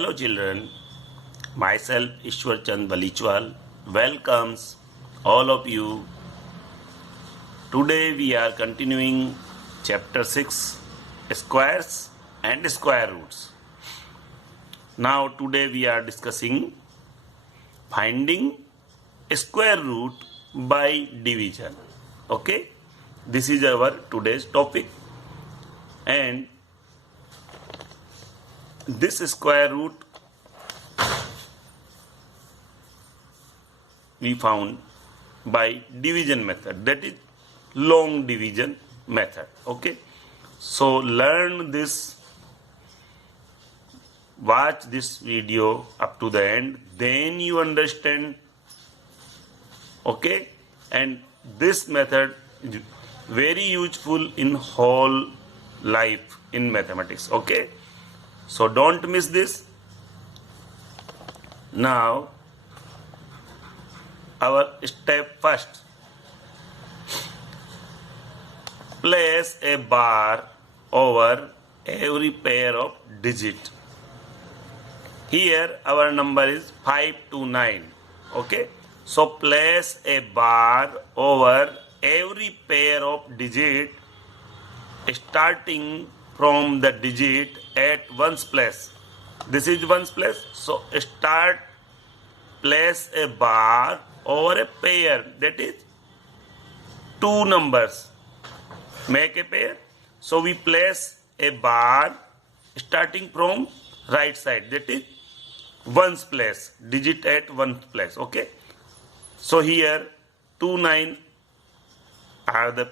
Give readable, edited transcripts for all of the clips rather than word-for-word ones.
Hello children, myself Ishwar Chand Balichwal welcomes all of you. Today we are continuing chapter 6, squares and square roots. Now today we are discussing finding a square root by division. Okay, this is our today's topic, and this square root we found by division method, that is long division method. Okay, so learn this, watch this video up to the end, then you understand. Okay, and this method is very useful in whole life in mathematics. Okay, so don't miss this. Now our step first, place a bar over every pair of digit. Here our number is 5 to 9. Okay, so place a bar over every pair of digit starting from the digit at ones place. This is ones place, so place a bar over a pair, that is two numbers make a pair. So we place a bar starting from right side, that is ones place, digit at ones place. Okay, so here 2, 9 are the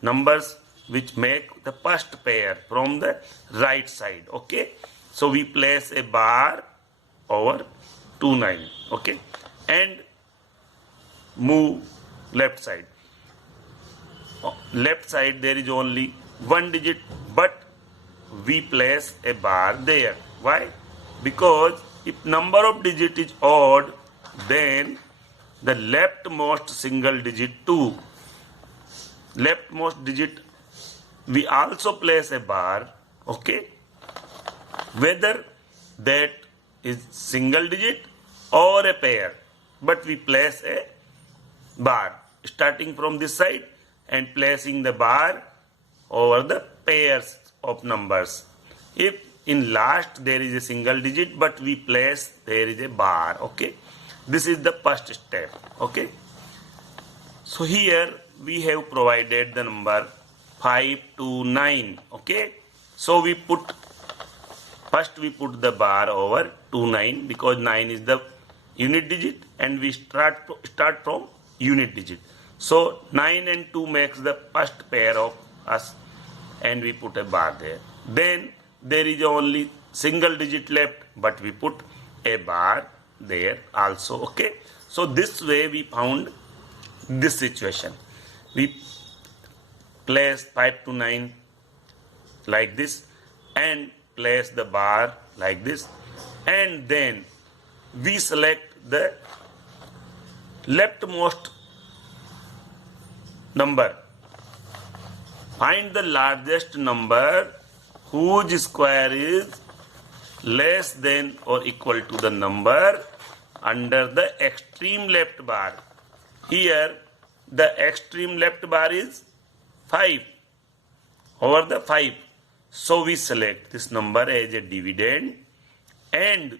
numbers which make the first pair from the right side. Okay, so we place a bar over 2, 9. Okay, and move left side. Left side there is only one digit, but we place a bar there. Why? Because if number of digit is odd, then the leftmost single digit 2, leftmost digit we also place a bar. Okay, whether that is single digit or a pair, but we place a bar starting from this side and placing the bar over the pairs of numbers. If in last there is a single digit, but we place there is a bar. Okay, this is the first step. Okay, so here we have provided the number 5 to 9. Okay, so we put the bar over 2, 9, because 9 is the unit digit and we start from unit digit. So 9 and 2 makes the first pair of us, and we put a bar there. Then there is only single digit left, but we put a bar there also. Okay, so this way we found this situation. We place 5 to 9 like this and place the bar like this, and then we select the leftmost number. Find the largest number whose square is less than or equal to the number under the extreme left bar. Here the extreme left bar is 5 over the 5. So we select this number as a dividend and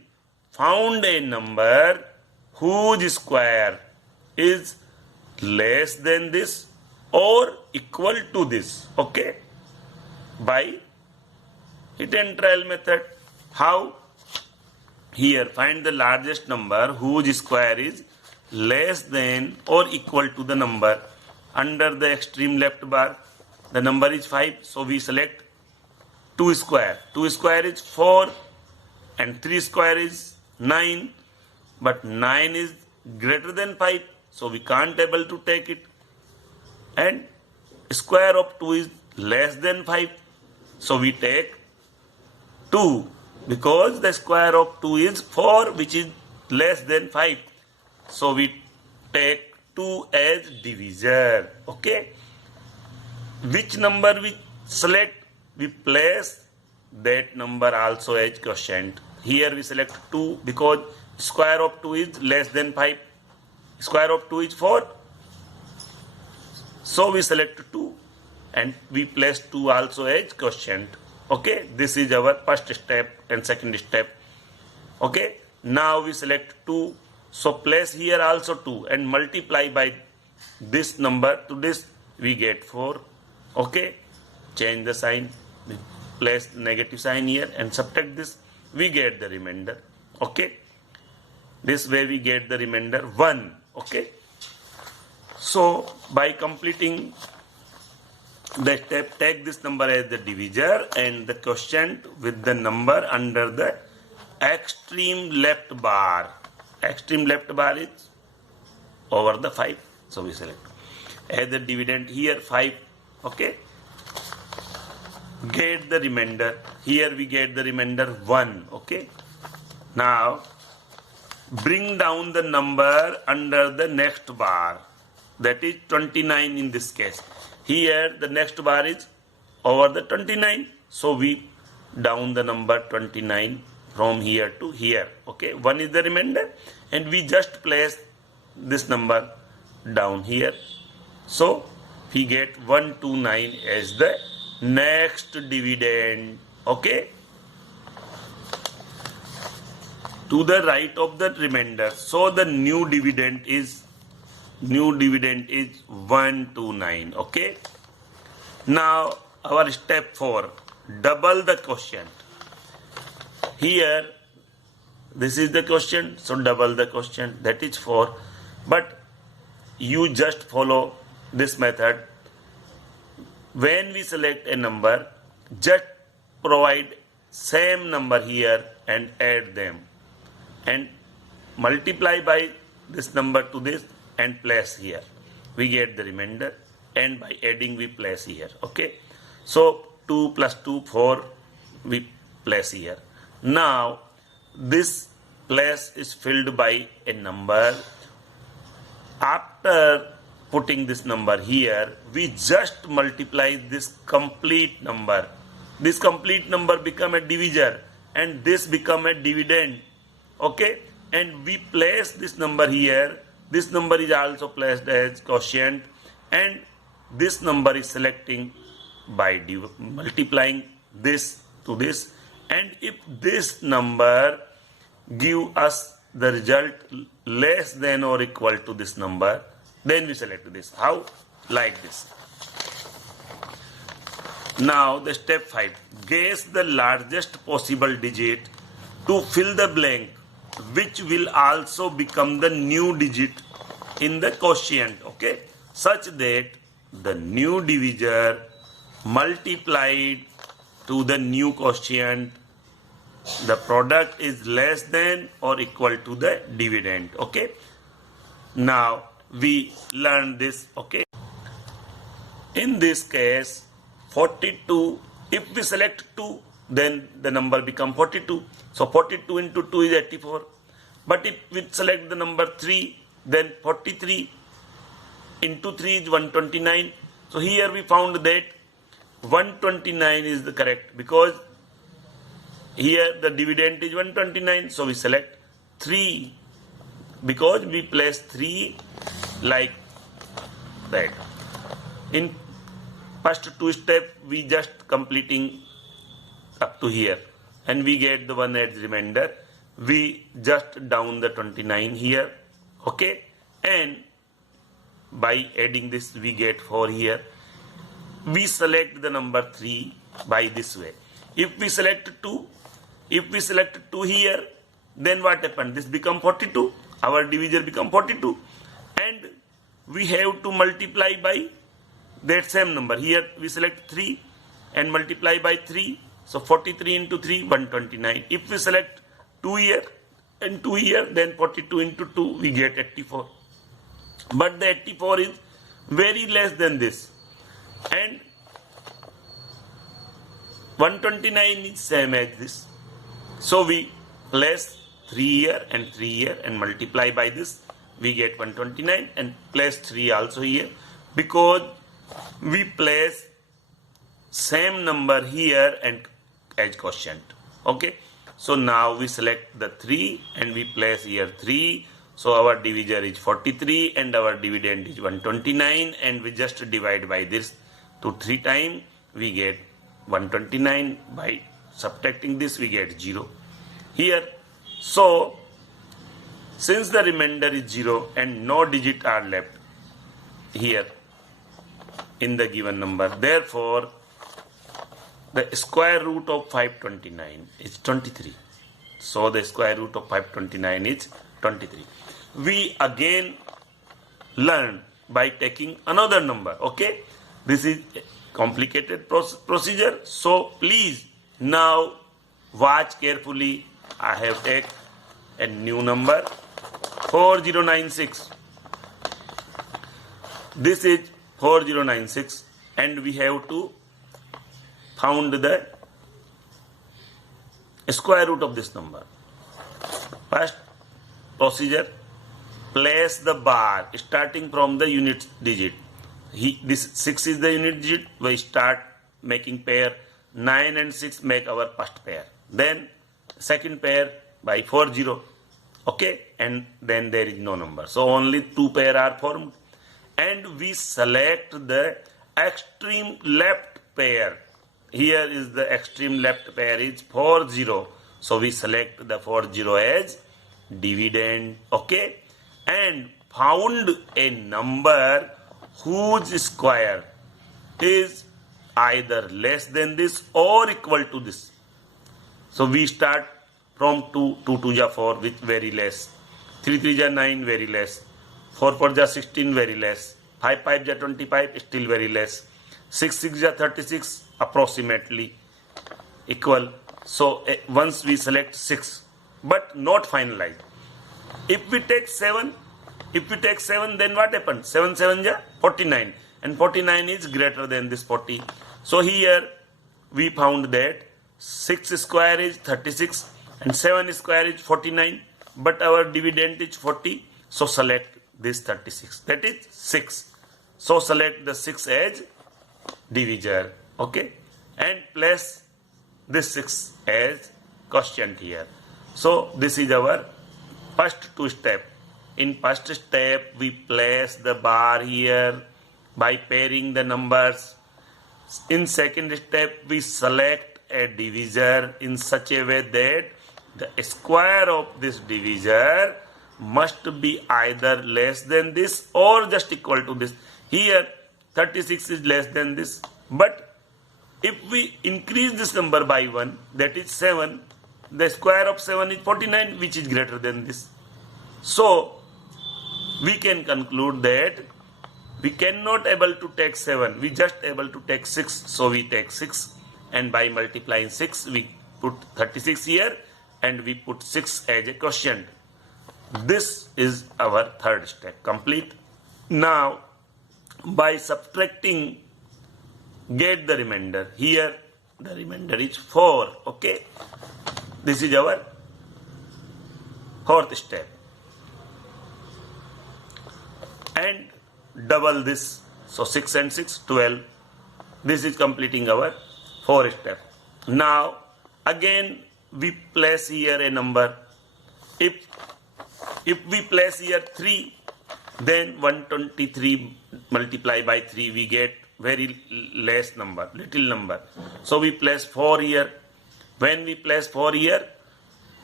found a number whose square is less than this or equal to this. Okay, by hit and trial method. How? Here find the largest number whose square is less than or equal to the number under the extreme left bar. The number is 5, so we select 2 square. 2 square is 4 and 3 square is 9, but 9 is greater than 5, so we can't able to take it, and square of 2 is less than 5, so we take 2, because the square of 2 is 4, which is less than 5, so we take 2 as divisor. Okay, which number we select, we place that number also as quotient. Here we select 2 because square of 2 is less than 5. Square of 2 is 4. So we select 2 and we place 2 also as quotient. Okay, this is our first step and second step. Okay, now we select 2. So place here also 2 and multiply by this number to this, we get 4. Okay, change the sign, place negative sign here and subtract this, we get the remainder. Okay, this way we get the remainder 1. Okay, so by completing the step, take this number as the divisor and the quotient with the number under the extreme left bar. Extreme left bar is over the 5. So we select as the dividend here 5. Okay, get the remainder. Here we get the remainder 1. Okay, now bring down the number under the next bar, that is 29 in this case. Here the next bar is over the 29, so we down the number 29 from here to here. Okay, 1 is the remainder and we just place this number down here. So we get 129 as the next dividend. Okay, to the right of the remainder. So the new dividend is 129. Okay, now our step 4, double the quotient. Here this is the quotient, so double the quotient, that is 4. But you just follow this method. When we select a number, just provide same number here and add them and multiply by this number to this and place here. We get the remainder and by adding we place here. Okay, so 2 plus 2, 4, we place here. Now this place is filled by a number. After putting this number here, we just multiply this complete number. This complete number become a divisor and this become a dividend. Okay, and we place this number here. This number is also placed as quotient and this number is selecting by multiplying this to this, and if this number give us the result less than or equal to this number, then we select this. How? Like this. Now the step 5, guess the largest possible digit to fill the blank, which will also become the new digit in the quotient. Okay, such that the new divisor multiplied to the new quotient, the product is less than or equal to the dividend. Okay, now we learn this. Okay, in this case 42, if we select 2, then the number become 42. So 42 into 2 is 84. But if we select the number 3, then 43 into 3 is 129. So here we found that 129 is the correct, because here the dividend is 129. So we select 3 because we place 3 like that. In first 2 steps we just completing up to here and we get the one as remainder. We just down the 29 here. Okay, and by adding this we get 4 here. We select the number 3 by this way. If we select 2 here, then what happened? This become 42. Our divisor become 42 and we have to multiply by that same number. Here we select 3 and multiply by 3. So 43 into 3, 129. If we select 2 here and 2 here, then 42 into 2, we get 84. But the 84 is very less than this. And 129 is same as this. So we place 3 here and 3 here and multiply by this. We get 129 and place 3 also here, because we place same number here and as quotient. Okay, So now we select the 3 and we place here 3. So our divisor is 43 and our dividend is 129, and we just divide by this to 3 times. We get 129. By subtracting this we get 0 here. So since the remainder is 0 and no digit are left here in the given number, therefore the square root of 529 is 23. So the square root of 529 is 23. We again learn by taking another number. Okay, this is a complicated procedure, so please now watch carefully. I have taken a new number 4096. This is 4096 and we have to found the square root of this number. First procedure, place the bar starting from the unit digit. This 6 is the unit digit. We start making pair. 9 and 6 make our first pair. Then second pair by 40. Okay, and then there is no number. So only 2 pair are formed. And we select the extreme left pair. Here is the extreme left pair is 40. So we select the 40 as dividend. Okay, and found a number whose square is either less than this or equal to this. So we start from 2, 2 2 ja 4, which very less. 3 3 ja 9, very less. 4 4 ja 16, very less. 5 5 ja 25, still very less. 6 6 ja 36, approximately equal. So once we select 6, but not finalized. If we take 7, then what happens? 7 7 ja 49, and 49 is greater than this 40. So here we found that 6 square is 36 and 7 square is 49, but our dividend is 40. So select this 36, that is 6. So select the 6 as divisor. Okay, and place this 6 as quotient here. So this is our first 2 step. In first step we place the bar here by pairing the numbers. In second step we select a divisor in such a way that the square of this divisor must be either less than this or just equal to this. Here 36 is less than this, but if we increase this number by 1, that is 7, the square of 7 is 49, which is greater than this. So we can conclude that we cannot able to take 7, we just able to take 6. So we take 6, and by multiplying 6 we put 36 here and we put 6 as a quotient. This is our third step complete. Now by subtracting, get the remainder. Here the remainder is 4. Okay, this is our fourth step, and double this. So 6 and 6, 12. This is completing our 4 step. Now again we place here a number. If we place here 3, then 123 multiply by 3 we get very less number, little number. So we place 4 here. When we place 4 here,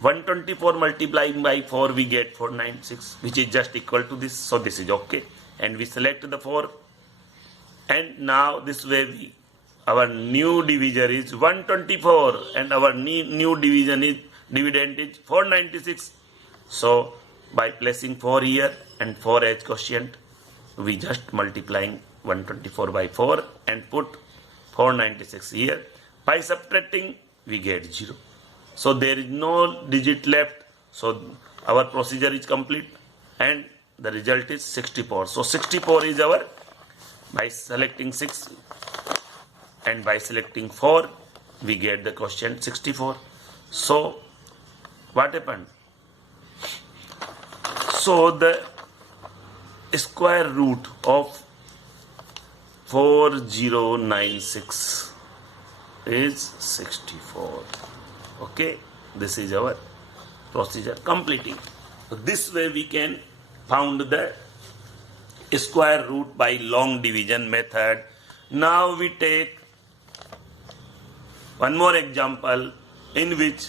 124 multiplying by 4 we get 496, which is just equal to this. So this is okay, and we select the 4, and now this way our new divisor is 124 and our new dividend is 496. So by placing 4 here and 4 as quotient, we just multiplying 124 by 4 and put 496 here. By subtracting we get 0. So there is no digit left. So our procedure is complete and the result is 64. So 64 is our, by selecting 6 and by selecting 4 we get the quotient 64. So what happened? So the square root of 4096 is 64. Okay, This is our procedure completing. So this way we can found the square root by long division method. Now we take one more example in which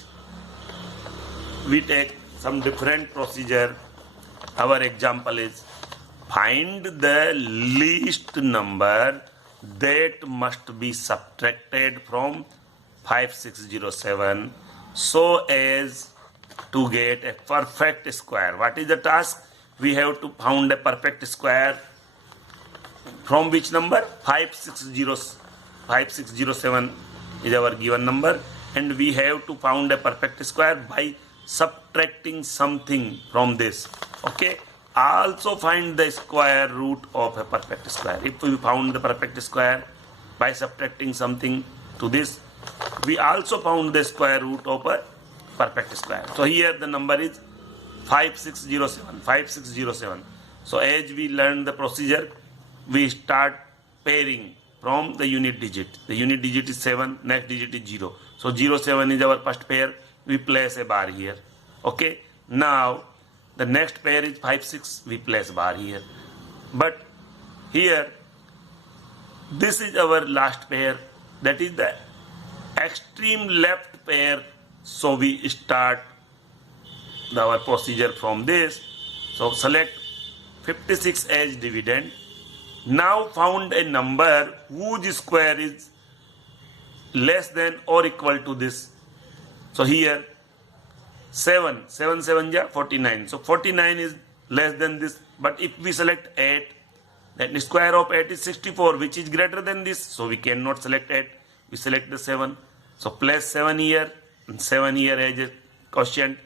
we take some different procedure. Our example is find the least number that must be subtracted from 5607 so as to get a perfect square. What is the task? We have to found a perfect square from which number? 5607 is our given number, and we have to found a perfect square by subtracting something from this. Okay, also find the square root of a perfect square. If we found the perfect square by subtracting something to this, we also found the square root of a perfect square. So here the number is 5607. So as we learn the procedure, we start pairing from the unit digit. The unit digit is 7, next digit is 0. So 07 is our first pair. We place a bar here. Okay. Now the next pair is 56. We place bar here. But here, this is our last pair. That is the extreme left pair. So we start our procedure from this. So select 56 as dividend. Now found a number whose square is less than or equal to this. So here 7 ja 49. So 49 is less than this. But if we select 8, then the square of 8 is 64, which is greater than this. So we cannot select 8. We select the 7. So place 7 here and 7 here as a quotient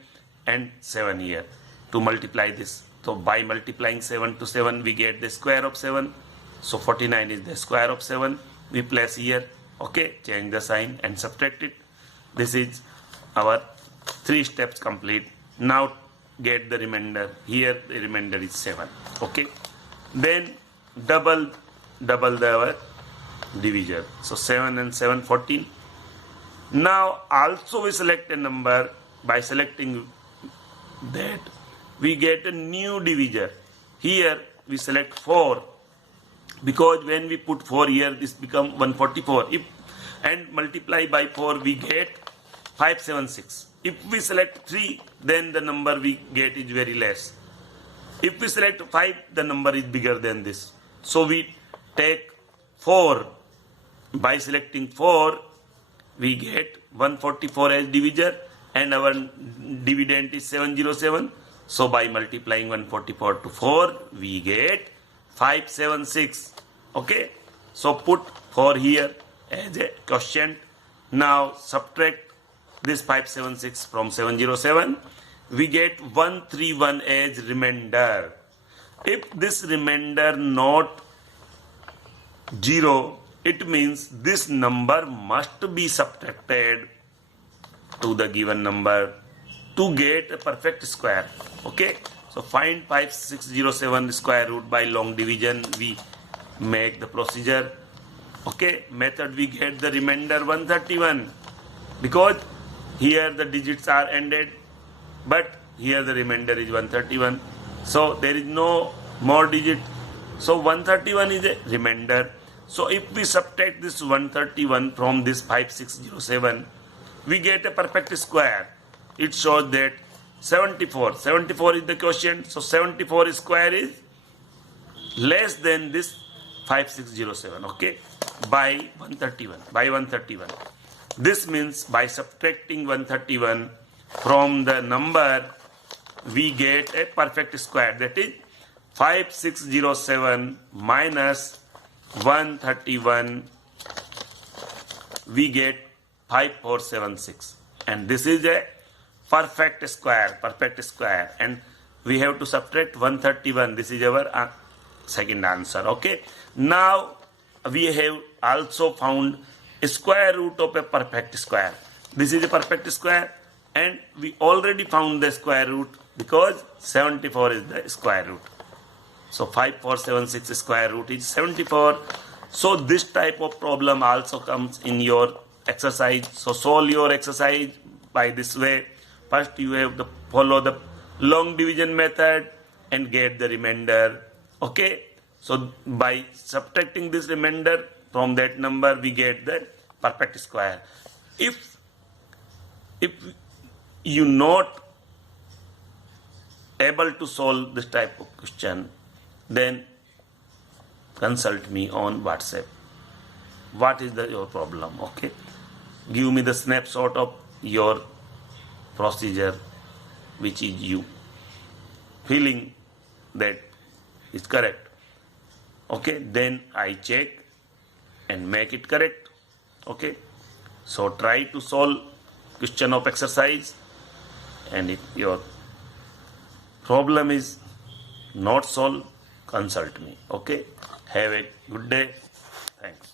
and 7 here to multiply this. So by multiplying 7 to 7, we get the square of 7. So 49 is the square of 7. We place here. Okay, change the sign and subtract it. This is our 3 steps complete. Now get the remainder. Here the remainder is 7. Okay. Then double our divisor. So 7 and 7, 14. Now also we select a number. By selecting that, we get a new divisor. Here we select 4. Because when we put 4 here, this become 144. And multiply by 4, we get 576. If we select 3, then the number we get is very less. If we select 5, the number is bigger than this. So we take 4. By selecting 4, we get 144 as divisor, and our dividend is 707. So by multiplying 144 to 4, we get 576. Okay. So put 4 here as a quotient. Now subtract this 576 from 707. We get 131 as remainder. If this remainder not 0, it means this number must be subtracted to the given number to get a perfect square. Okay. So find 5607 square root by long division. We make the procedure. Okay. Method, we get the remainder 131. Because here the digits are ended, but here the remainder is 131. So there is no more digit. So 131 is a remainder. So if we subtract this 131 from this 5607, we get a perfect square. It shows that 74 is the quotient. So 74 square is less than this 5607. Okay, by 131. This means by subtracting 131 from the number, we get a perfect square. That is 5607 minus 131. We get 5476. And this is a perfect square. And we have to subtract 131. This is our second answer. Okay. Now we have also found a square root of a perfect square. This is a perfect square, and we already found the square root because 74 is the square root. So 5476 square root is 74. So this type of problem also comes in your exercise. So solve your exercise by this way. First you have to follow the long division method and get the remainder. Okay, so by subtracting this remainder from that number we get the perfect square. If you not able to solve this type of question, then consult me on WhatsApp. What is your problem? Okay, give me the snapshot of your procedure which is you feeling that is correct. Okay, then I check and make it correct. Okay, so try to solve question of exercise, and if your problem is not solved, consult me. Okay, have a good day. Thanks.